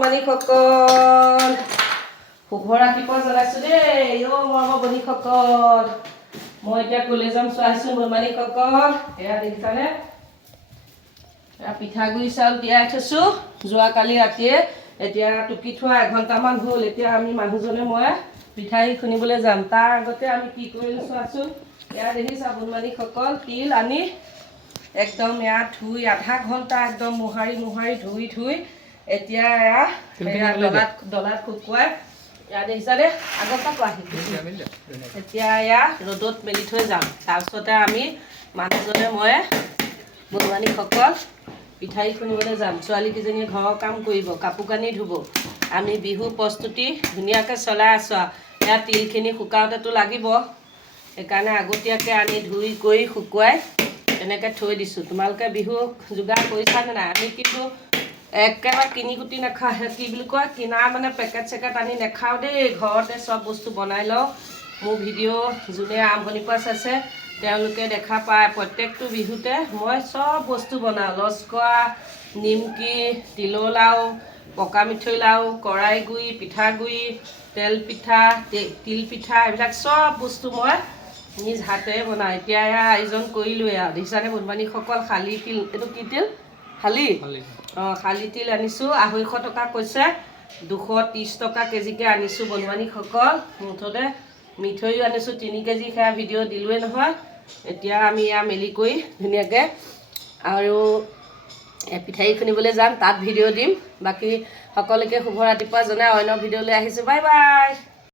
বনমানিসকল শুভ ৰাতিপুৱা জনাইছোঁ দেই মৰমৰ বনীসকল মই এতিয়া কলে যাম চোৱাইছোঁ বনমানিসকল এয়া দেখিছানে পিঠাগুড়ি চাউল তিয়াই থৈছোঁ যোৱাকালি ৰাতিয়ে এতিয়া টুকি থোৱা এঘণ্টামান হ'ল এতিয়া আমি মানুহজনে মই পিঠাই খুন্দিবলৈ যাম তাৰ আগতে আমি কি কৰিলোঁ চোৱাচোন এয়া দেখিছা বনমানিসকল তিল আনি একদম এয়া ধুই আধা ঘণ্টা একদম মোহাৰি ধুই এতিয়া এয়া ডলাত শুকুৱাই এয়া দেখিছানে আগৰ পৰা কোৱা এতিয়া এয়া ৰ'দত মেলি থৈ যাম তাৰপিছতে আমি মানুহজনে মই বনমানিসকল পিঠাই খুন্দিবলৈ যাম ছোৱালীকেইজনীয়ে ঘৰৰ কাম কৰিব কাপোৰ কানি ধুব আমি বিহু প্ৰস্তুতি ধুনীয়াকৈ চলাই আছোঁ আৰু এয়া তিলখিনি শুকাওঁতেতো লাগিব সেইকাৰণে আগতীয়াকৈ আনি ধুই কৰি শুকুৱাই এনেকৈ থৈ দিছোঁ তোমালোকে বিহু যোগাৰ কৰিছানে নাই আমি কিন্তু একেবাৰে কিনি কুটি নাখাওঁ কি বুলি কয় কিনা মানে পেকেট চেকেট আনি নাখাওঁ দেই ঘৰতে চব বস্তু বনাই লওঁ মোৰ ভিডিঅ' যোনে আৰম্ভণিৰ পৰা চাইছে তেওঁলোকে দেখা পায় প্ৰত্যেকটো বিহুতে মই চব বস্তু বনাওঁ লস্কৰা নিমকি তিলৰ লাও পকা মিঠৈ লাও কৰাই গুড়ি পিঠাগুড়ি তেল পিঠা তিল পিঠা এইবিলাক চব বস্তু মই নিজ হাতেৰে বনাওঁ এতিয়া এয়া আয়োজন কৰিলোঁৱে আৰু দেখিছানে বনমানিসকল শালি তিল এইটো কি তিল শালি শালি তিল আনিছোঁ 250 টকা কৈছে 230 টকা কেজিকৈ আনিছোঁ বনমানিসকল মুঠতে মিঠৈও আনিছোঁ 3 কেজি সেয়া ভিডিঅ' দিলোঁৱে নহয় এতিয়া আমি এয়া মেলি কৰি ধুনীয়াকৈ আৰু পিঠাই খুন্দিবলৈ যাম তাত ভিডিঅ' দিম বাকী সকলোকে শুভ ৰাতিপুৱা জনাই অন্য ভিডিঅ'লৈ আহিছোঁ বাই বাই।